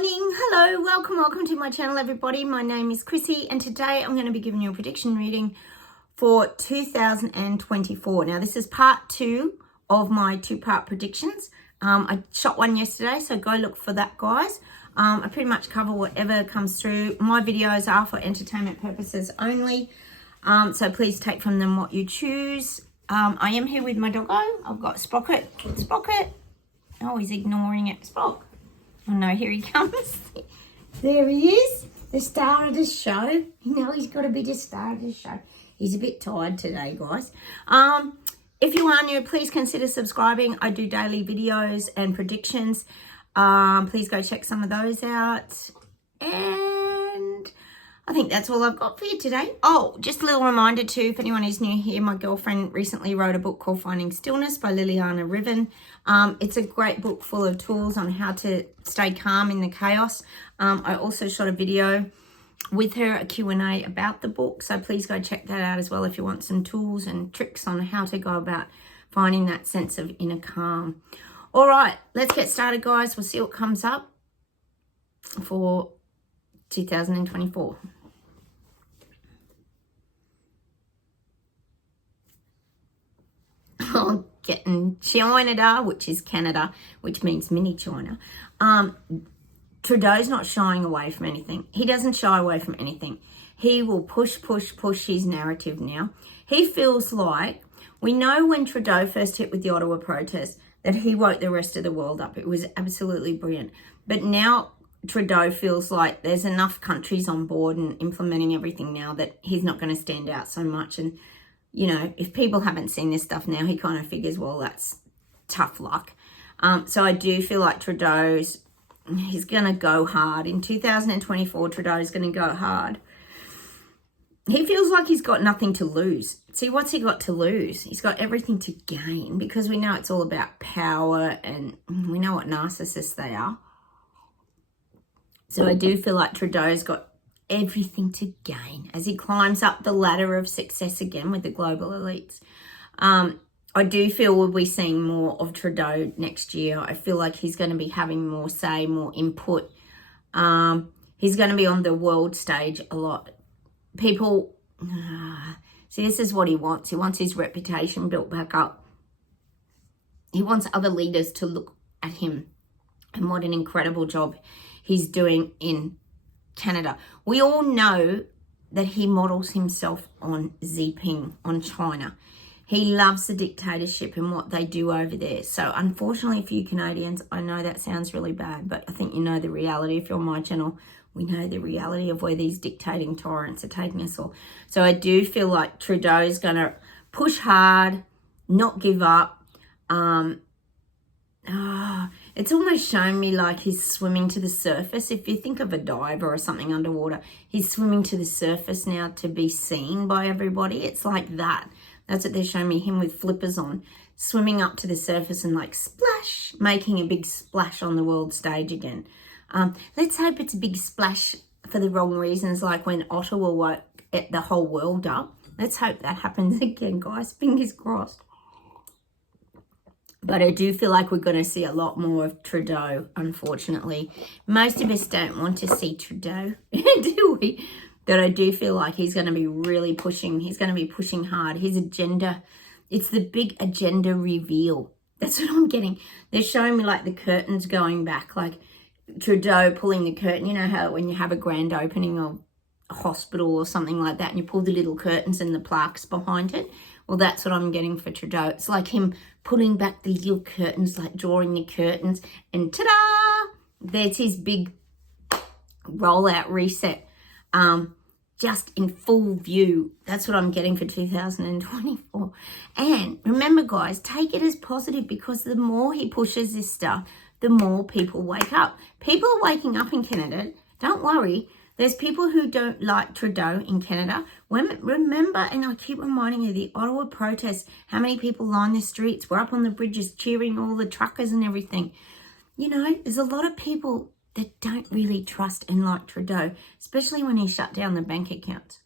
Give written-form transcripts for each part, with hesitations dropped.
morning. Hello, welcome to my channel, everybody. My name is Chrissy, and today I'm going to be giving you a prediction reading for 2024. Now, this is part 2 of my 2-part predictions. I shot one yesterday, so go look for that, guys. I pretty much cover whatever comes through. My videos are for entertainment purposes only, so please take from them what you choose. I am here with my doggo. I've got Sprocket. Sprocket. Oh, he's ignoring it. Spock. Oh no, here he comes. There he is, the star of the show. You know he's got to be the star of the show. He's a bit tired today, guys. If you are new, please consider subscribing. I do daily videos and predictions. Please go check some of those out. And I think that's all I've got for you today. Oh, just a little reminder too, if anyone is new here, my girlfriend recently wrote a book called Finding Stillness by Liliana Riven. It's a great book full of tools on how to stay calm in the chaos. I also shot a video with her, a Q&A about the book, so please go check that out as well if you want some tools and tricks on how to go about finding that sense of inner calm. All right, let's get started, guys. We'll see what comes up for 2024. Oh, getting China, which is Canada, which means mini China. Trudeau's not shying away from anything. He doesn't shy away from anything. He will push his narrative now. He feels like, we know when Trudeau first hit with the Ottawa protest, that he woke the rest of the world up. It was absolutely brilliant. But now Trudeau feels like there's enough countries on board and implementing everything now that he's not going to stand out so much. And, you know, if people haven't seen this stuff now, he kind of figures, well, that's tough luck. So I do feel like he's going to go hard. In 2024, Trudeau's going to go hard. He feels like he's got nothing to lose. See, what's he got to lose? He's got everything to gain, because we know it's all about power and we know what narcissists they are. So I do feel like Trudeau's got everything to gain as he climbs up the ladder of success again with the global elites. I do feel we'll be seeing more of Trudeau next year. I feel like he's going to be having more say, more input. He's going to be on the world stage a lot. People, see, this is what he wants. He wants his reputation built back up. He wants other leaders to look at him and what an incredible job he's doing in Canada. We all know that he models himself on Xi Jinping, on China. He loves the dictatorship and what they do over there. So unfortunately for you Canadians, I know that sounds really bad, but I think you know the reality. If you're on my channel, we know the reality of where these dictating tyrants are taking us all. So I do feel like Trudeau's going to push hard, not give up. It's almost showing me like he's swimming to the surface. If you think of a diver or something underwater, he's swimming to the surface now to be seen by everybody. It's like that. That's what they're showing me, him with flippers on, swimming up to the surface and like splash, making a big splash on the world stage again. Let's hope it's a big splash for the wrong reasons, like when Ottawa woke the whole world up. Let's hope that happens again, guys. Fingers crossed. But I do feel like we're going to see a lot more of Trudeau, unfortunately. Most of us don't want to see Trudeau, do we? But I do feel like he's going to be really pushing. He's going to be pushing hard. His agenda, it's the big agenda reveal. That's what I'm getting. They're showing me like the curtains going back, like Trudeau pulling the curtain. You know how when you have a grand opening of a hospital or something like that and you pull the little curtains and the plaques behind it? Well, that's what I'm getting for Trudeau. It's like him pulling back the little curtains, like drawing the curtains, and ta-da! There's his big rollout reset, just in full view. That's what I'm getting for 2024. And remember, guys, take it as positive, because the more he pushes this stuff, the more people wake up. People are waking up in Canada. Don't worry. There's people who don't like Trudeau in Canada. Remember, and I keep reminding you, the Ottawa protests, how many people lined the streets, were up on the bridges cheering all the truckers and everything. You know, there's a lot of people that don't really trust and like Trudeau, especially when he shut down the bank accounts.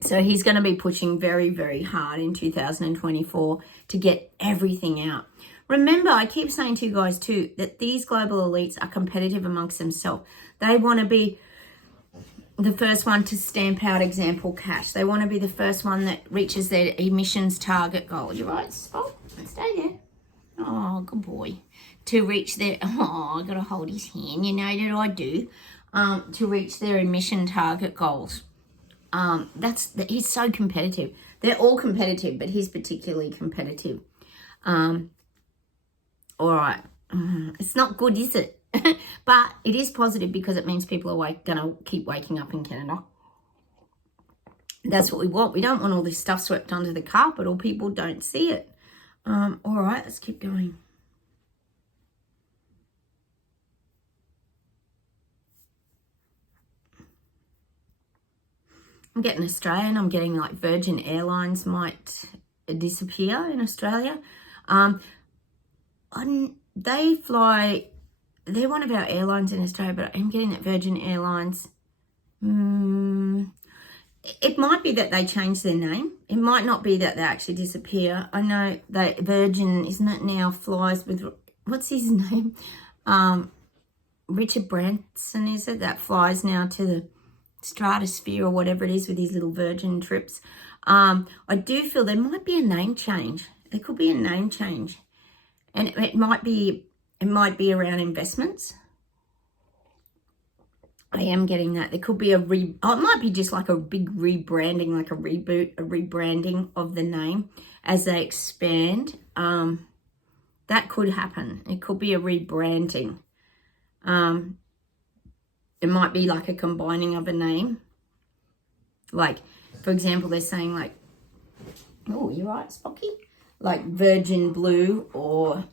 So he's going to be pushing very, very hard in 2024 to get everything out. Remember, I keep saying to you guys too, that these global elites are competitive amongst themselves. They want to be the first one to stamp out example cash. They want to be the first one that reaches their emissions target goal. You're right, Spot. Stay there. Oh, good boy. To reach their, I got to hold his hand. You know that I do. To reach their emission target goals. He's so competitive. They're all competitive, but he's particularly competitive. All right. It's not good, is it? But it is positive because it means people are going to keep waking up in Canada. That's what we want. We don't want all this stuff swept under the carpet or people don't see it. All right, let's keep going. I'm getting Australian. I'm getting like Virgin Airlines might disappear in Australia. They fly, they're one of our airlines in Australia, but I'm getting that Virgin Airlines. It might be that they change their name. It might not be that they actually disappear. I know that Virgin, isn't it now, flies with, what's his name? Richard Branson, is it? That flies now to the stratosphere or whatever it is with these little Virgin trips. I do feel there might be a name change. There could be a name change. And it might be around investments. I am getting that. There could be it might be just like a big rebranding, like a reboot, a rebranding of the name as they expand. That could happen. It could be a rebranding. It might be like a combining of a name. Like, for example, they're saying like, oh, you're right, Spocky? Like Virgin Blue or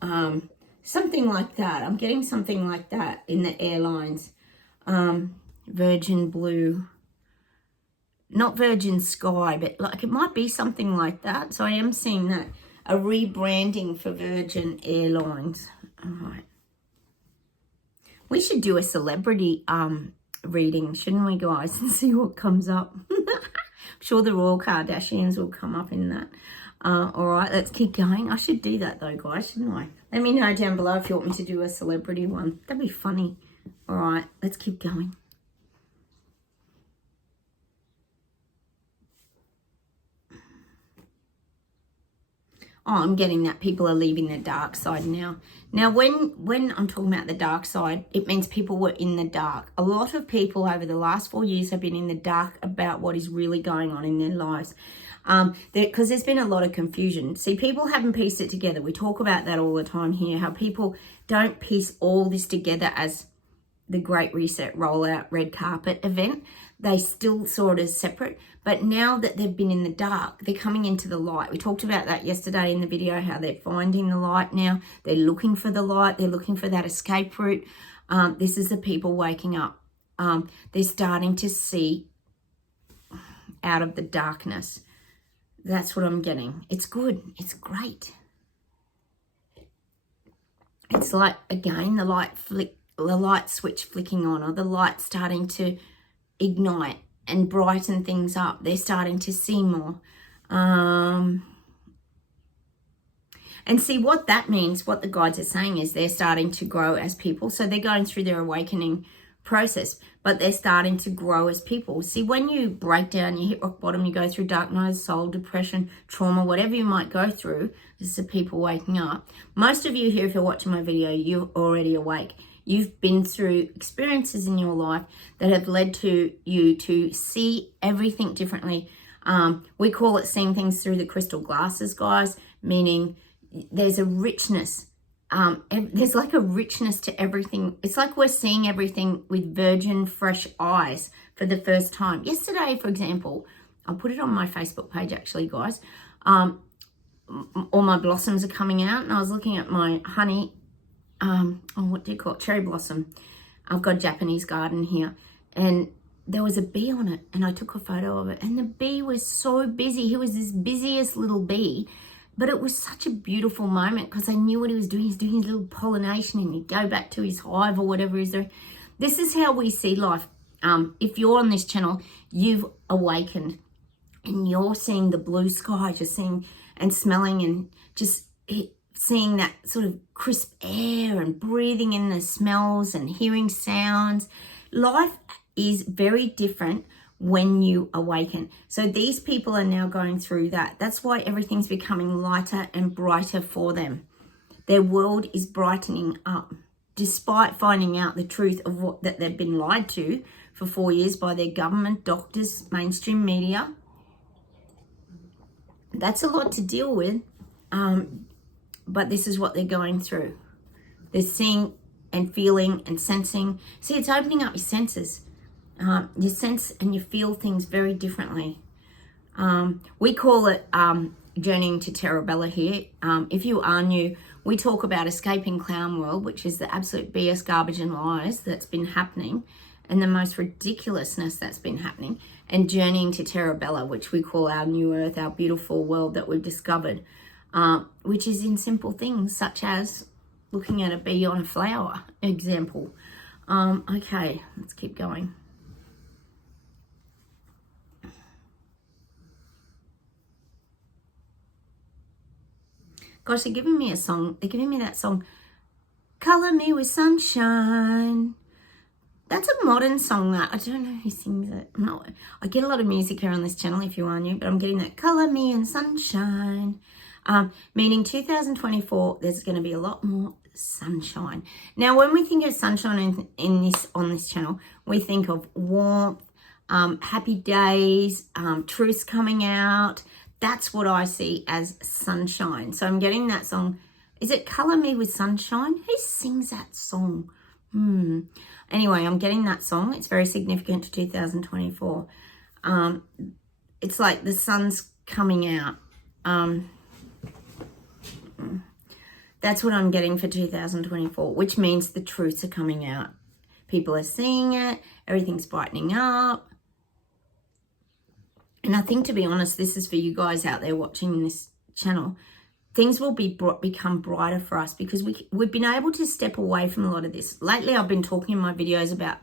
something like that. I'm getting something like that in the airlines. Virgin Blue. Not Virgin Sky, but like it might be something like that. So I am seeing that. A rebranding for Virgin Airlines. All right. We should do a celebrity reading, shouldn't we, guys, and see what comes up. I'm sure the Royal Kardashians will come up in that. All right, let's keep going. I should do that, though, guys, shouldn't I? Let me know down below if you want me to do a celebrity one. That'd be funny. All right, let's keep going. Oh, I'm getting that people are leaving the dark side now. Now, when I'm talking about the dark side, it means people were in the dark. A lot of people over the last 4 years have been in the dark about what is really going on in their lives. Because there's been a lot of confusion. See, people haven't pieced it together. We talk about that all the time here, how people don't piece all this together as the Great Reset rollout red carpet event. They still saw it as separate. But now that they've been in the dark, they're coming into the light. We talked about that yesterday in the video, how they're finding the light now. They're looking for the light. They're looking for that escape route. This is the people waking up. They're starting to see out of the darkness. That's what I'm getting. It's good. It's great. It's like, again, the light switch flicking on, or the light starting to ignite and brighten things up. They're starting to see more. And see what that means, what the guides are saying is they're starting to grow as people. So they're going through their awakening process, but they're starting to grow as people. See, when you break down, you hit rock bottom, you go through dark night, soul, depression, trauma, whatever you might go through, this is the people waking up. Most of you here, if you're watching my video, you're already awake. You've been through experiences in your life that have led to you to see everything differently. We call it seeing things through the crystal glasses, guys, meaning there's a richness. There's like a richness to everything. It's like we're seeing everything with virgin, fresh eyes for the first time. Yesterday, for example, I'll put it on my Facebook page, actually, guys. All my blossoms are coming out, and I was looking at my honey, what do you call it? Cherry blossom. I've got a Japanese garden here, and there was a bee on it, and I took a photo of it, and the bee was so busy. He was this busiest little bee. But it was such a beautiful moment because I knew what he was doing. He's doing his little pollination and he'd go back to his hive or whatever he's doing. This is how we see life. If you're on this channel, you've awakened and you're seeing the blue skies. You're seeing and smelling and just seeing that sort of crisp air and breathing in the smells and hearing sounds. Life is very different when you awaken. So these people are now going through that. That's why everything's becoming lighter and brighter for them. Their world is brightening up, despite finding out the truth of what that they've been lied to for 4 years by their government, doctors, mainstream media. That's a lot to deal with, but this is what they're going through. They're seeing and feeling and sensing. See, it's opening up your senses. You sense and you feel things very differently. We call it journeying to Terra Bella here. If you are new, we talk about escaping clown world, which is the absolute BS, garbage and lies that's been happening, and the most ridiculousness that's been happening, and journeying to Terra Bella, which we call our new earth, our beautiful world that we've discovered, which is in simple things such as looking at a bee on a flower, example. Okay, let's keep going. Gosh, they're giving me a song. They're giving me that song, Color Me With Sunshine. That's a modern song that I don't know who sings it. No, I get a lot of music here on this channel if you are new, but I'm getting that Color Me in Sunshine. Meaning 2024, there's going to be a lot more sunshine. Now, when we think of sunshine on this channel, we think of warmth, happy days, truths coming out. That's what I see as sunshine. So I'm getting that song. Is it Color Me With Sunshine? Who sings that song? Anyway, I'm getting that song. It's very significant to 2024. It's like the sun's coming out. That's what I'm getting for 2024, which means the truths are coming out. People are seeing it. Everything's brightening up. And I think, to be honest, this is for you guys out there watching this channel. Things will become brighter for us because we've been able to step away from a lot of this. Lately, I've been talking in my videos about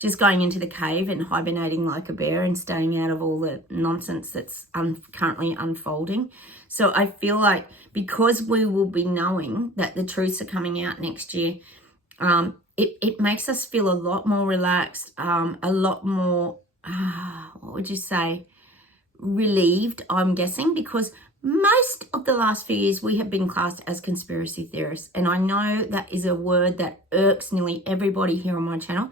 just going into the cave and hibernating like a bear and staying out of all the nonsense that's currently unfolding. So I feel like because we will be knowing that the truths are coming out next year, it makes us feel a lot more relaxed, a lot more, what would you say, relieved, I'm guessing, because most of the last few years we have been classed as conspiracy theorists, and I know that is a word that irks nearly everybody here on my channel,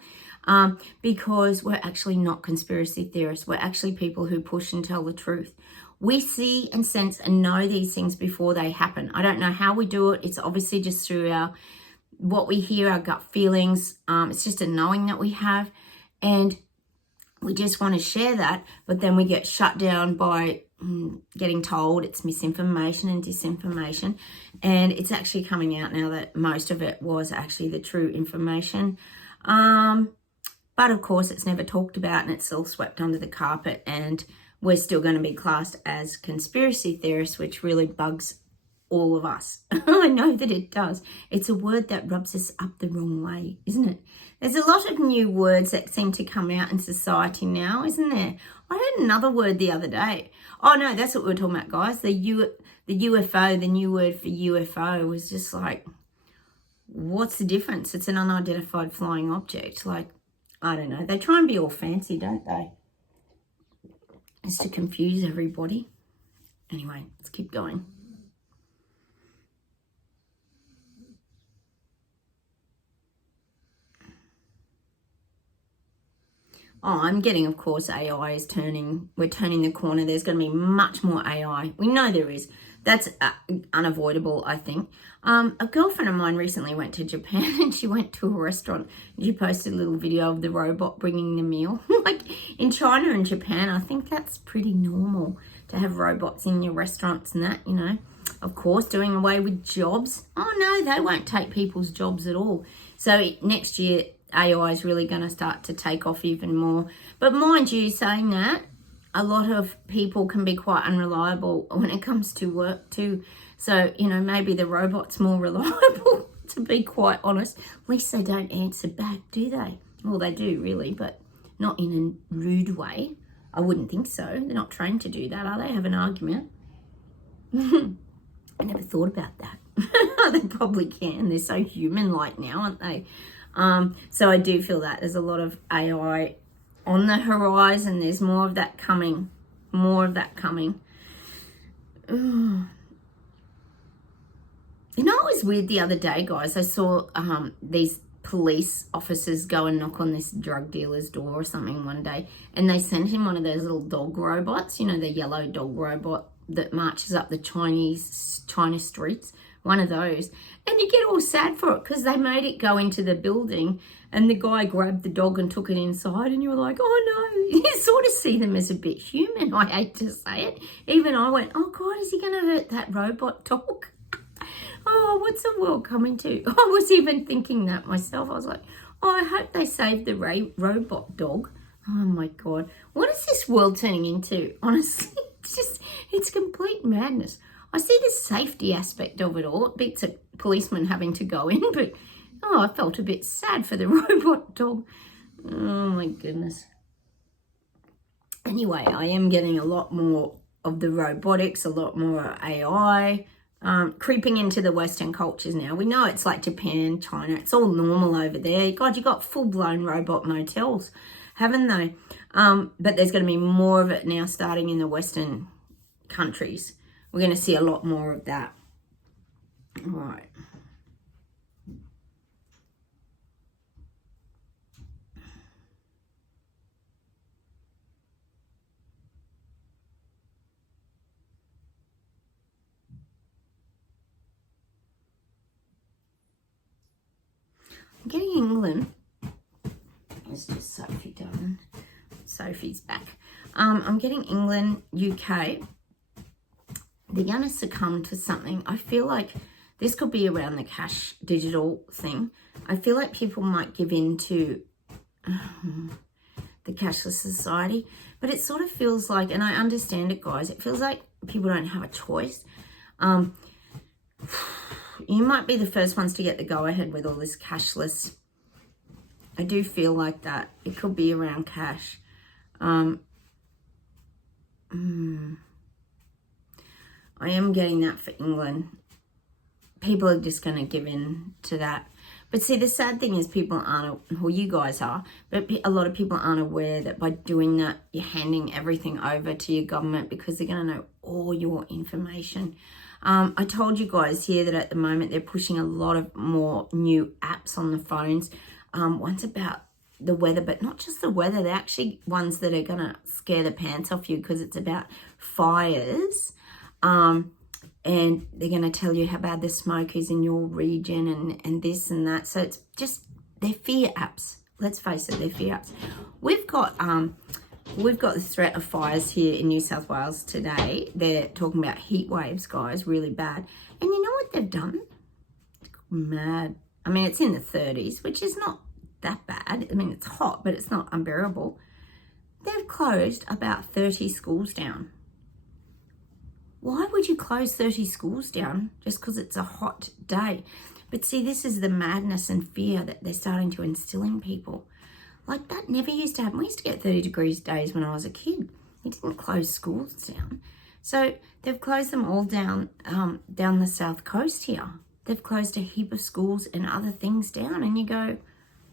because we're actually not conspiracy theorists. We're actually people who push and tell the truth. We see and sense and know these things before they happen. I don't know how we do it. It's obviously just through what we hear, our gut feelings. It's just a knowing that we have, and we just want to share that, but then we get shut down by getting told it's misinformation and disinformation. And it's actually coming out now that most of it was actually the true information. But of course, it's never talked about and it's all swept under the carpet, and we're still going to be classed as conspiracy theorists, which really bugs all of us. I know that it does. It's a word that rubs us up the wrong way, isn't it? There's a lot of new words that seem to come out in society now, isn't there? I heard another word the other day. Oh no, that's what we were talking about, guys. The UFO, the new word for UFO was just like, what's the difference? It's an unidentified flying object. Like, I don't know. They try and be all fancy, don't they? It's to confuse everybody. Anyway, let's keep going. Oh, I'm getting, of course, AI is we're turning the corner. There's going to be much more AI. We know there is. That's unavoidable, I think. A girlfriend of mine recently went to Japan and she went to a restaurant. And she posted a little video of the robot bringing the meal. Like in China and Japan, I think that's pretty normal to have robots in your restaurants and that, you know. Of course, doing away with jobs. Oh, no, they won't take people's jobs at all. So next year, AI is really going to start to take off even more. But mind you, saying that, a lot of people can be quite unreliable when it comes to work too. So, you know, maybe the robot's more reliable, to be quite honest. At least they don't answer back, do they? Well, they do really, but not in a rude way. I wouldn't think so. They're not trained to do that, are they? Have an argument. I never thought about that. They probably can. They're so human-like now, aren't they? So I do feel that there's a lot of AI on the horizon. There's more of that coming. More of that coming. Ugh. You know, it was weird the other day, guys. I saw these police officers go and knock on this drug dealer's door or something one day, and they sent him one of those little dog robots, you know, the yellow dog robot that marches up the China streets, one of those. And you get all sad for it because they made it go into the building, and the guy grabbed the dog and took it inside, and you were like, oh no. You sort of see them as a bit human. I hate to say it. Even I went, oh God, is he going to hurt that robot dog? Oh, what's the world coming to? I was even thinking that myself. I was like, oh, I hope they save the robot dog. Oh my God. What is this world turning into? Honestly, it's complete madness. I see the safety aspect of it all. It beats a policeman having to go in, but oh, I felt a bit sad for the robot dog. Oh my goodness. Anyway, I am getting a lot more of the robotics, a lot more AI, creeping into the Western cultures now. We know it's like Japan, China. It's all normal over there. God, you got full-blown robot motels, haven't they? But there's going to be more of it now starting in the Western countries. We're going to see a lot more of that. All right. I'm getting England. It's just Sophie, darling. Sophie's back. I'm getting England, UK. They're going to succumb to something. I feel like this could be around the cash digital thing. I feel like people might give in to the cashless society. But it sort of feels like, and I understand it, guys, it feels like people don't have a choice. You might be the first ones to get the go-ahead with all this cashless. I do feel like that. It could be around cash. I am getting that for England. People are just going to give in to that. But see, the sad thing is people aren't, well, you guys are, but a lot of people aren't aware that by doing that, you're handing everything over to your government because they're going to know all your information. I told you guys here that at the moment they're pushing a lot of more new apps on the phones. One's about the weather, but not just the weather. They're actually ones that are going to scare the pants off you because it's about fires. And they're going to tell you how bad the smoke is in your region and this and that. So it's just, they're fear apps. Let's face it, they're fear apps. We've got the threat of fires here in New South Wales today. They're talking about heat waves, guys, really bad. And you know what they've done? It's mad. I mean, it's in the 30s, which is not that bad. I mean, it's hot, but it's not unbearable. They've closed about 30 schools down. Why would you close 30 schools down just because it's a hot day? But see, this is the madness and fear that they're starting to instill in people. Like, that never used to happen. We used to get 30 degrees days when I was a kid. You didn't close schools down. So they've closed them all down down the south coast here. They've closed a heap of schools and other things down. And you go,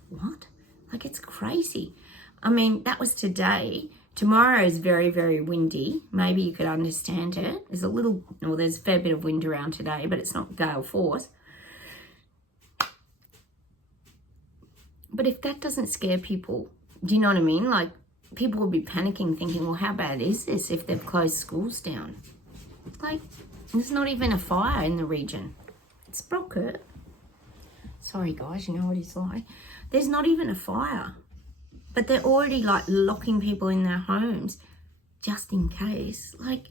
what? Like, it's crazy. I mean, that was today. Tomorrow is very, very windy. Maybe you could understand it. There's a fair bit of wind around today, but it's not gale force. But if that doesn't scare people, do you know what I mean? Like, people will be panicking, thinking, well, how bad is this if they've closed schools down? Like, there's not even a fire in the region. It's Sprocket. Sorry, guys, you know what it's like. There's not even a fire. But they're already, like, locking people in their homes just in case. Like,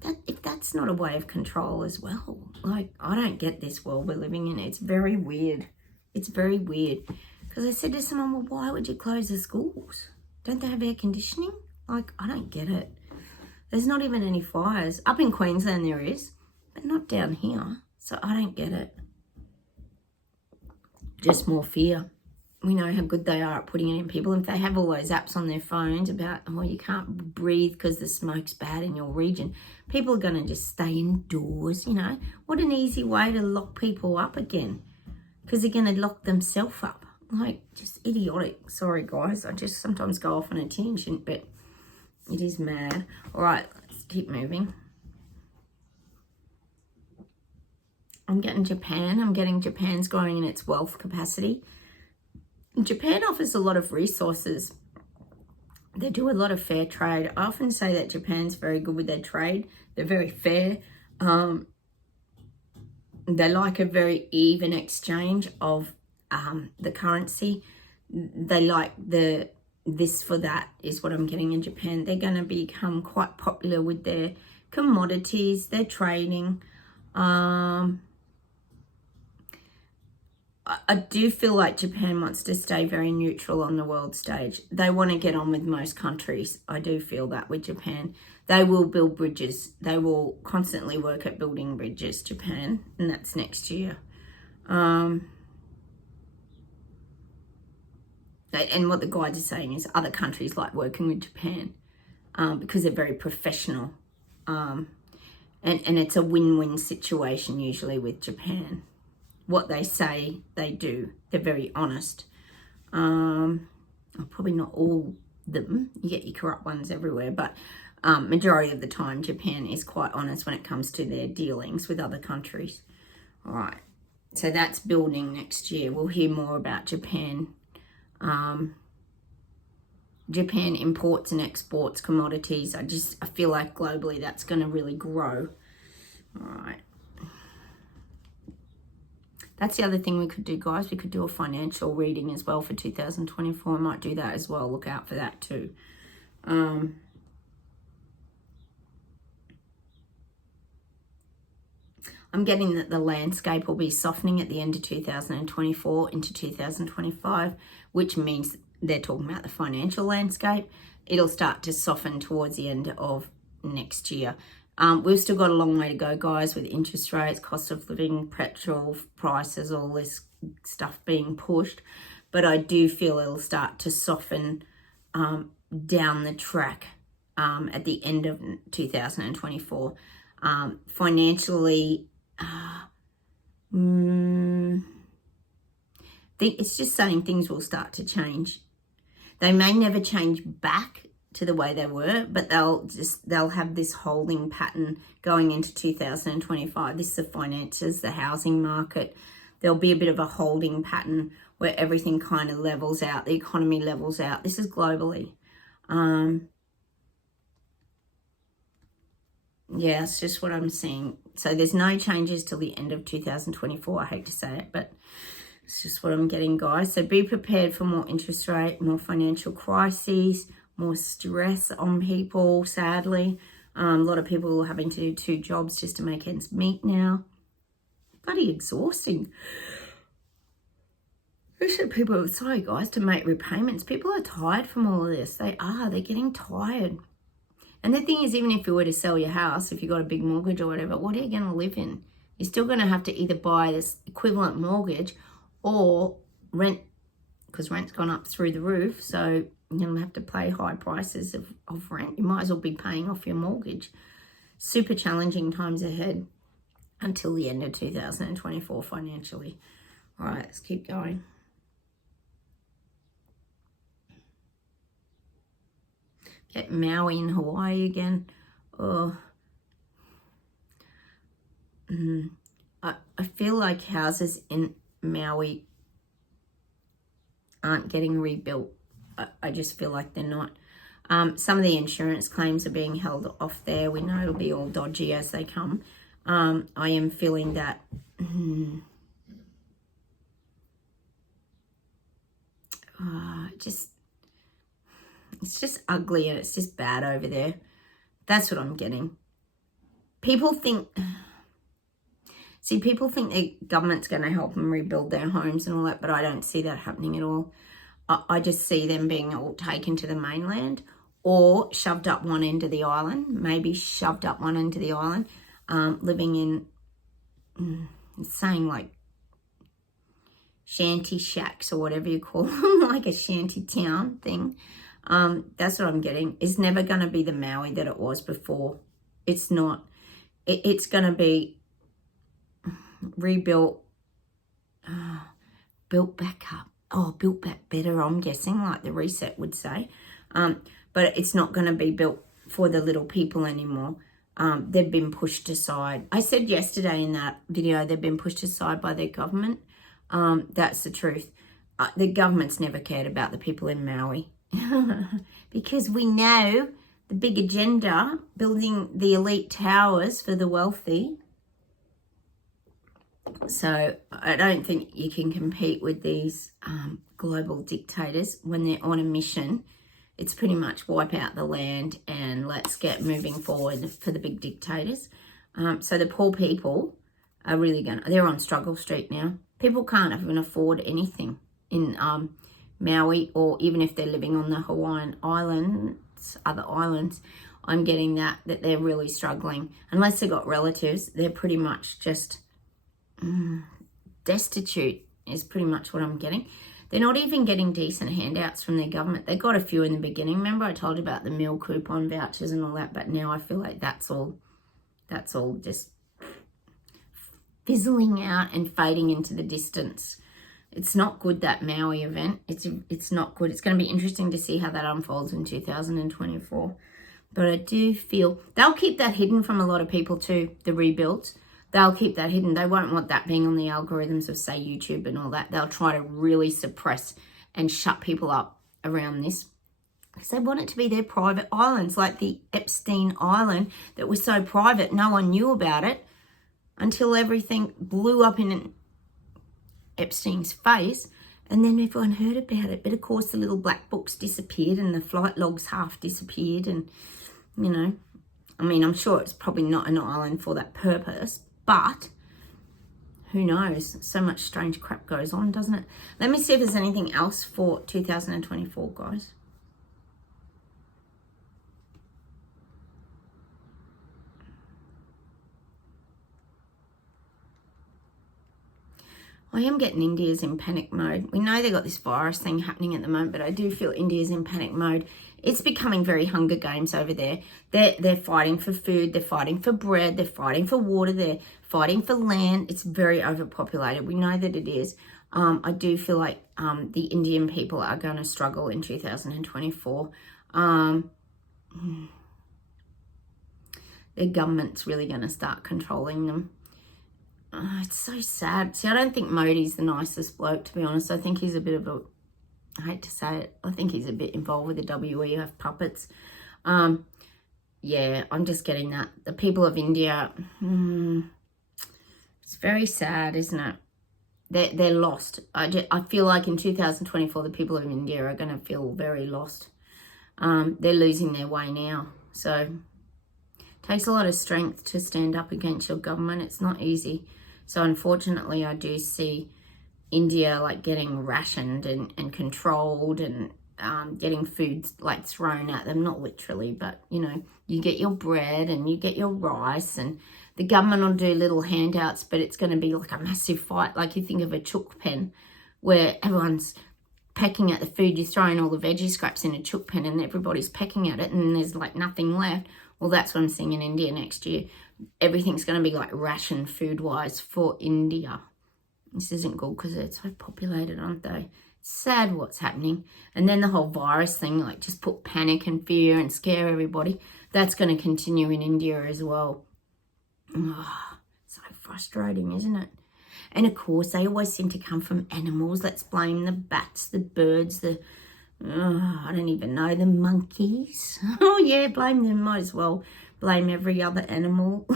that, if that's not a way of control as well. Like, I don't get this world we're living in. It's very weird. It's very weird. Because I said to someone, well, why would you close the schools? Don't they have air conditioning? Like, I don't get it. There's not even any fires. Up in Queensland there is, but not down here. So I don't get it. Just more fear. we know how good they are at putting it in people. If they have all those apps on their phones about, oh, you can't breathe because the smoke's bad in your region, people are going to just stay indoors, you know. What an easy way to lock people up again, because they're going to lock themselves up. Like, just idiotic. Sorry, guys. I just sometimes go off on a tangent, but it is mad. All right, let's keep moving. I'm getting Japan. I'm getting Japan's growing in its wealth capacity. Japan offers a lot of resources. They do a lot of fair trade. I often say that Japan's very good with their trade. They're very fair. They like a very even exchange of the currency. They like the this for that is what I'm getting in Japan. They're going to become quite popular with their commodities, their trading. I do feel like Japan wants to stay very neutral on the world stage. They want to get on with most countries. I do feel that with Japan. They will build bridges. They will constantly work at building bridges, Japan, and that's next year. And what the guide is saying is other countries like working with Japan because they're very professional. And it's a win-win situation usually with Japan. What they say, they do. They're very honest. Probably not all them. You get your corrupt ones everywhere, but majority of the time, Japan is quite honest when it comes to their dealings with other countries. All right. So that's building next year. We'll hear more about Japan. Japan imports and exports commodities. I feel like globally that's going to really grow. All right. That's the other thing we could do, guys. We could do a financial reading as well for 2024. I might do that as well. Look out for that too. I'm getting that the landscape will be softening at the end of 2024 into 2025, which means they're talking about the financial landscape. It'll start to soften towards the end of next year. We've still got a long way to go, guys, with interest rates, cost of living, petrol prices, all this stuff being pushed. But I do feel it'll start to soften down the track at the end of 2024. Financially, it's just saying things will start to change. They may never change back to the way they were, but they'll have this holding pattern going into 2025. This is the finances, the housing market. There'll be a bit of a holding pattern where everything kind of levels out, the economy levels out. This is globally. Yeah, it's just what I'm seeing. So there's no changes till the end of 2024. I hate to say it, but it's just what I'm getting, guys. So be prepared for more interest rate, more financial crises, more stress on people, sadly. A lot of people are having to do 2 jobs just to make ends meet now. Bloody exhausting. Especially people, sorry guys, to make repayments. People are tired from all of this. They are. They're getting tired. And the thing is, even if you were to sell your house, if you got a big mortgage or whatever, what are you going to live in? You're still going to have to either buy this equivalent mortgage or rent, because rent's gone up through the roof. So you're going to have to pay high prices of rent. You might as well be paying off your mortgage. Super challenging times ahead until the end of 2024 financially. All right, let's keep going. Get Maui in Hawaii again. Oh, I feel like houses in Maui aren't getting rebuilt. I just feel like they're not. Some of the insurance claims are being held off there. We know it'll be all dodgy as they come. I am feeling that it's just ugly and it's just bad over there. That's what I'm getting. People think the government's going to help them rebuild their homes and all that, but I don't see that happening at all. I just see them being all taken to the mainland or shoved up one end of the island, living in, it's saying like shanty shacks or whatever you call them, like a shanty town thing. That's what I'm getting. It's never going to be the Maui that it was before. It's not. It's going to be rebuilt, built back up. Oh, built back better, I'm guessing, like the reset would say. But it's not going to be built for the little people anymore. They've been pushed aside. I said yesterday in that video, they've been pushed aside by their government. That's the truth. The government's never cared about the people in Maui. Because we know the big agenda, building the elite towers for the wealthy. So I don't think you can compete with these global dictators when they're on a mission. It's pretty much wipe out the land and let's get moving forward for the big dictators. So the poor people are really they're on struggle street now. People can't even afford anything in Maui, or even if they're living on the Hawaiian Islands, other islands, I'm getting that they're really struggling. Unless they've got relatives, they're pretty much just destitute is pretty much what I'm getting. They're not even getting decent handouts from their government. They got a few in the beginning. Remember I told you about the meal coupon vouchers and all that, but now I feel like that's all just fizzling out and fading into the distance. It's not good, that Maui event. It's not good. It's going to be interesting to see how that unfolds in 2024. But I do feel they'll keep that hidden from a lot of people too, the rebuilds. They'll keep that hidden. They won't want that being on the algorithms of, say, YouTube and all that. They'll try to really suppress and shut people up around this. Because they want it to be their private islands, like the Epstein Island that was so private, no one knew about it until everything blew up in Epstein's face, and then everyone heard about it. But of course the little black books disappeared and the flight logs half disappeared, and you know, I mean, I'm sure it's probably not an island for that purpose, but who knows? So much strange crap goes on, doesn't it? Let me see if there's anything else for 2024, guys. I am getting India's in panic mode. We know they got this virus thing happening at the moment, but I do feel India's in panic mode. It's becoming very Hunger Games over there. They're fighting for food. They're fighting for bread. They're fighting for water. They're fighting for land. It's very overpopulated. We know that it is. I do feel like the Indian people are going to struggle in 2024. Their government's really going to start controlling them. It's so sad. See, I don't think Modi's the nicest bloke, to be honest. I think he's a bit of a, I hate to say it, I think he's a bit involved with the WEF puppets. Yeah, I'm just getting that. The people of India, it's very sad, isn't it? They're lost. I feel like in 2024, the people of India are going to feel very lost. They're losing their way now. So it takes a lot of strength to stand up against your government. It's not easy. So unfortunately, I do see India like getting rationed and controlled, and getting food like thrown at them. Not literally, but you know, you get your bread and you get your rice, and the government will do little handouts, but it's going to be like a massive fight. Like you think of a chook pen where everyone's pecking at the food. You're throwing all the veggie scraps in a chook pen and everybody's pecking at it and there's like nothing left. Well, that's what I'm seeing in India next year. Everything's going to be like rationed food-wise for India. This isn't good because they're so populated, aren't they? Sad what's happening. And then the whole virus thing, like just put panic and fear and scare everybody. That's going to continue in India as well. Oh, so frustrating, isn't it? And of course, they always seem to come from animals. Let's blame the bats, the birds, I don't even know, the monkeys. Oh yeah, blame them. Might as well blame every other animal.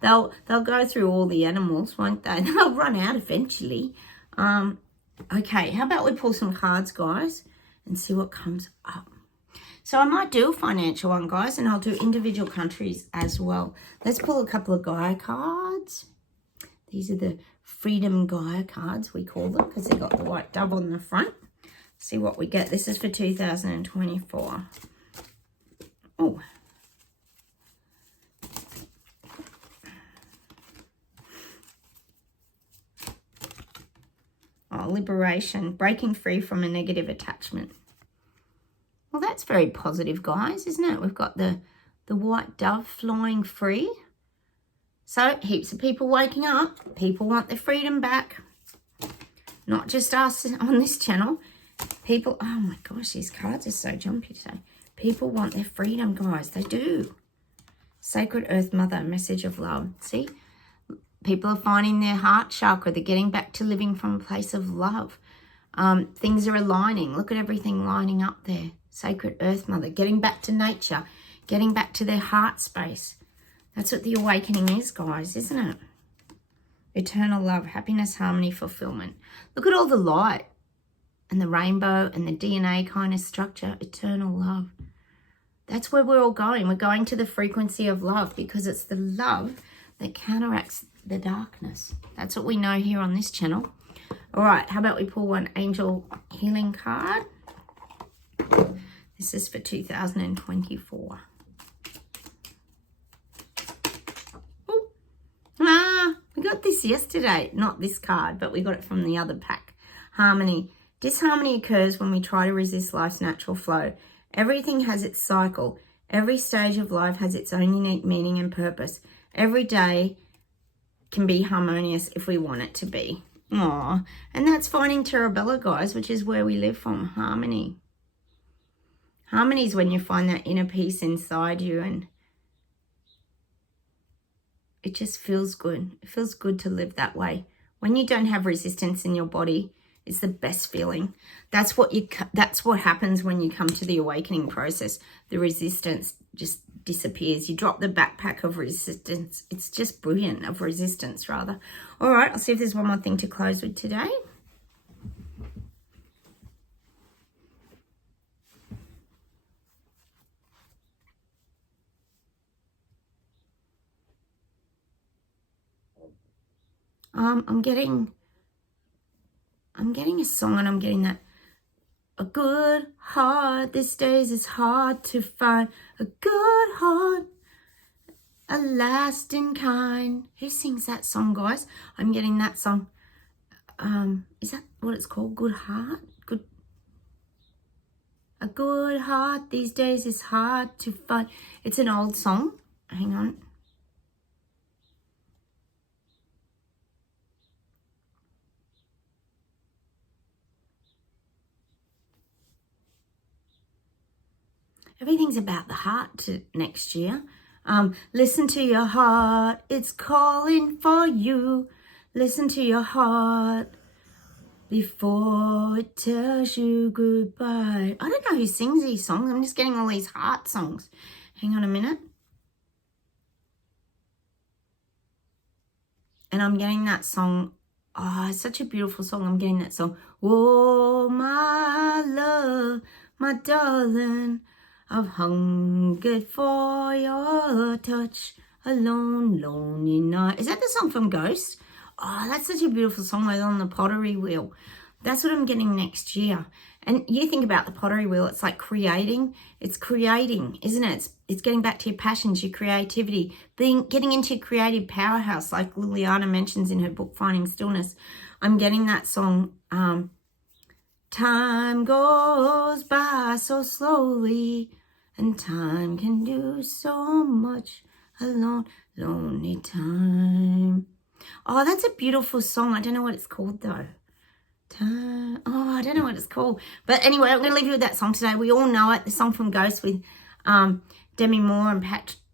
They'll go through all the animals, won't they? They'll run out eventually. Okay, how about we pull some cards, guys, and see what comes up. So I might do a financial one, guys, and I'll do individual countries as well. Let's pull a couple of Gaia cards. These are the Freedom Gaia cards, we call them, because they've got the white dove on the front. See what we get. This is for 2024. Oh. Oh, liberation, breaking free from a negative attachment. Well, that's very positive, guys, isn't it? We've got the white dove flying free. So heaps of people waking up. People want their freedom back. Not just us on this channel. People, oh my gosh, these cards are so jumpy today. People want their freedom, guys. They do. Sacred Earth Mother, message of love. See? People are finding their heart chakra. They're getting back to living from a place of love. Things are aligning. Look at everything lining up there. Sacred Earth Mother. Getting back to nature. Getting back to their heart space. That's what the awakening is, guys, isn't it? Eternal love, happiness, harmony, fulfillment. Look at all the light and the rainbow and the DNA kind of structure. Eternal love. That's where we're all going. We're going to the frequency of love because it's the love that counteracts the darkness. That's what we know here on this channel. All right, how about we pull one angel healing card? This is for 2024. We got this yesterday. Not this card, but we got it from the other pack. Harmony. Disharmony occurs when we try to resist life's natural flow. Everything has its cycle. Every stage of life has its own unique meaning and purpose. Every day can be harmonious if we want it to be. Aww. And that's finding Terabella, guys, which is where we live from. Harmony. Harmony is when you find that inner peace inside you, and it just feels good. It feels good to live that way. When you don't have resistance in your body, it's the best feeling. That's what happens when you come to the awakening process. The resistance just disappears. You drop the backpack of resistance. It's just brilliant, of resistance rather. All right, I'll see if there's one more thing to close with today. I'm getting a song, and I'm getting that. A good heart these days is hard to find. A good heart, a lasting kind. Who sings that song, guys? I'm getting that song. Is that what it's called? Good heart? A good heart these days is hard to find. It's an old song. Hang on. Everything's about the heart to next year. Listen to your heart. It's calling for you. Listen to your heart before it tells you goodbye. I don't know who sings these songs. I'm just getting all these heart songs. Hang on a minute. And I'm getting that song. Oh, it's such a beautiful song. I'm getting that song. Oh, my love, my darling, I've hungered for your touch, a lone, lonely night. Is that the song from Ghost? Oh, that's such a beautiful song. It's on the pottery wheel. That's what I'm getting next year. And you think about the pottery wheel, it's like creating. It's creating, isn't it? It's getting back to your passions, your creativity, getting into your creative powerhouse, like Liliana mentions in her book, Finding Stillness. I'm getting that song, time goes by so slowly, and time can do so much alone, lonely time. Oh, that's a beautiful song. I don't know what it's called, though. Oh, I don't know what it's called. But anyway, I'm going to leave you with that song today. We all know it. The song from Ghost with Demi Moore and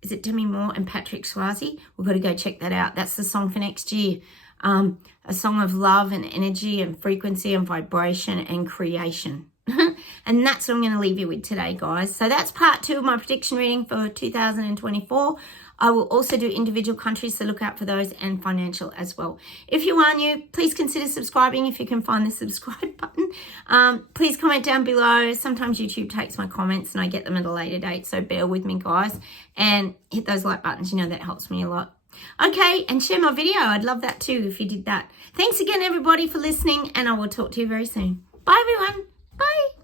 Is it Demi Moore and Patrick Swayze? We've got to go check that out. That's the song for next year. A song of love and energy and frequency and vibration and creation. And that's what I'm going to leave you with today, guys. So that's part 2 of my prediction reading for 2024. I will also do individual countries, so look out for those, and financial as well. If you are new, please consider subscribing if you can find the subscribe button. Please comment down below. Sometimes YouTube takes my comments and I get them at a later date, so bear with me, guys. And hit those like buttons. You know that helps me a lot. Okay, and share my video. I'd love that too if you did that. Thanks again, everybody, for listening, and I will talk to you very soon. Bye, everyone. Bye.